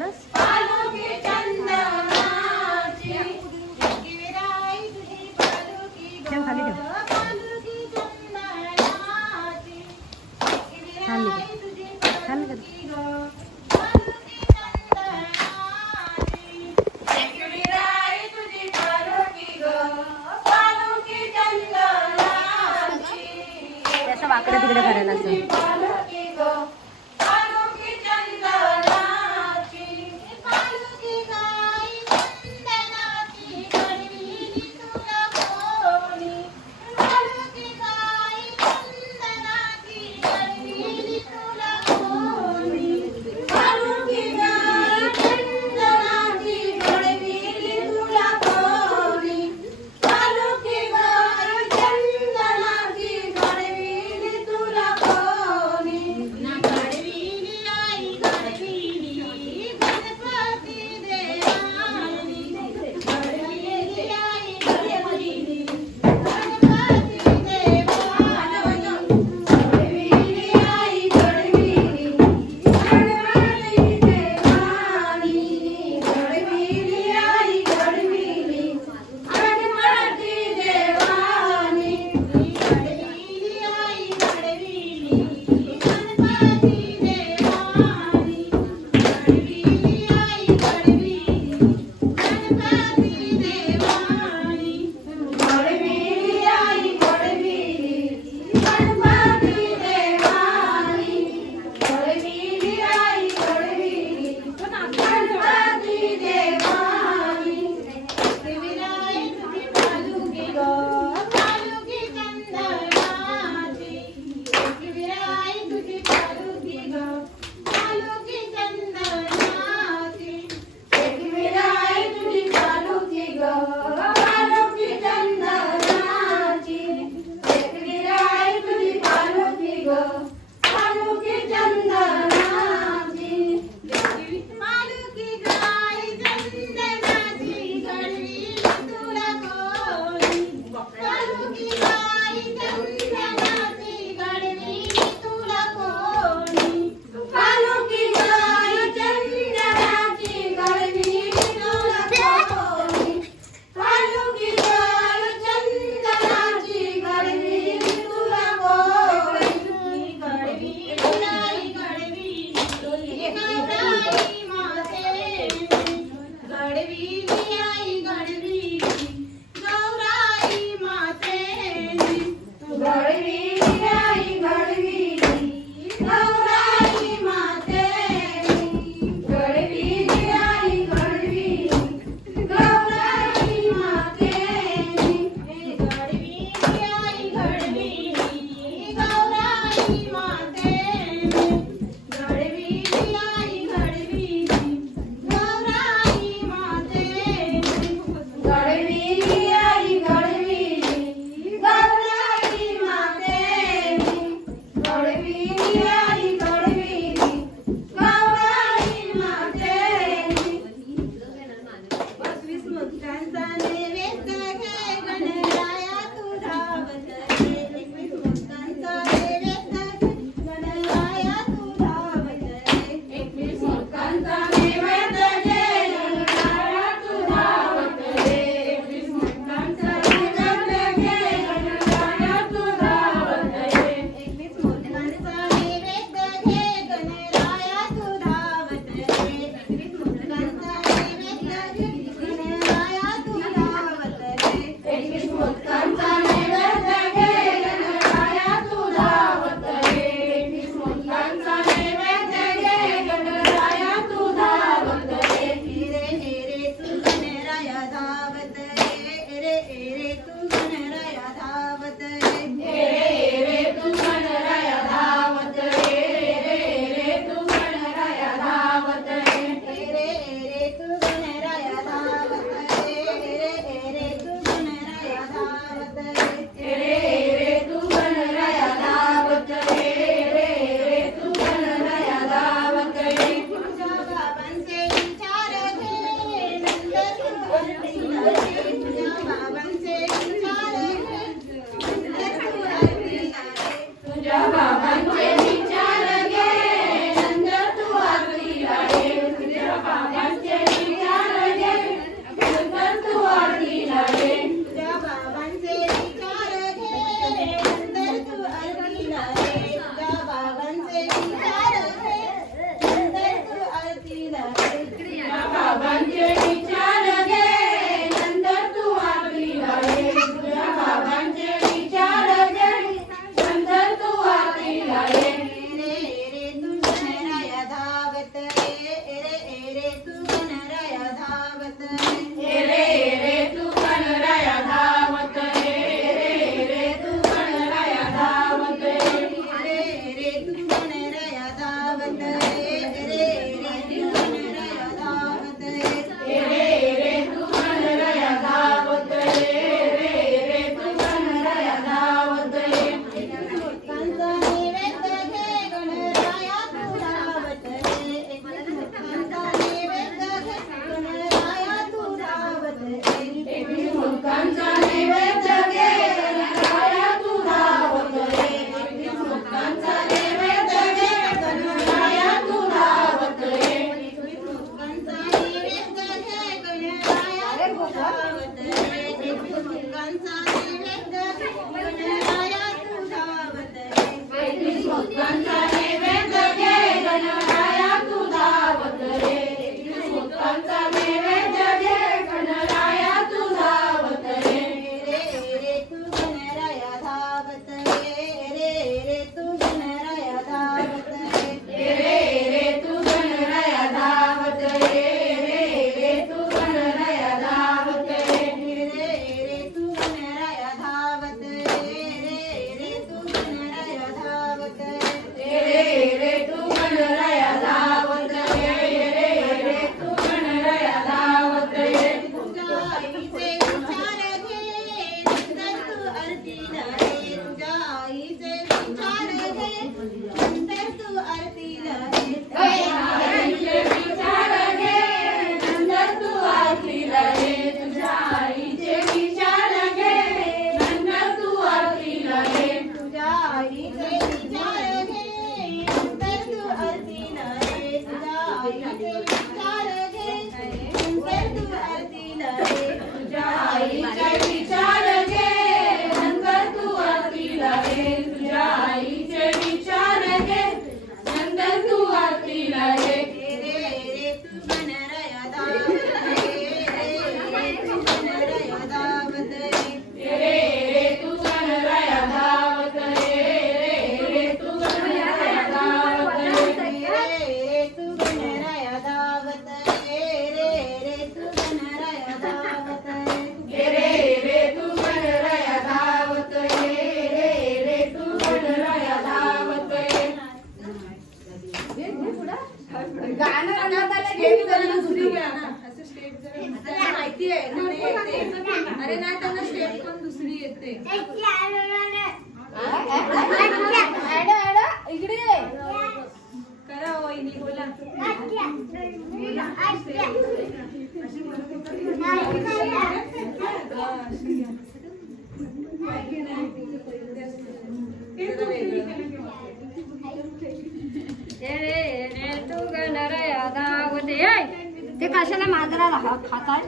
बोललास ठेव खाली ठेव. छान वाकडं तिकडे करायला असं Thank you. Yeah. भगवान Thank you. माहिती आहे. अरे नाही त्यांना स्टेप पण दुसरी येते. इकडे. करा वहिनी बोला. कशाला मांजराला हात खाताय?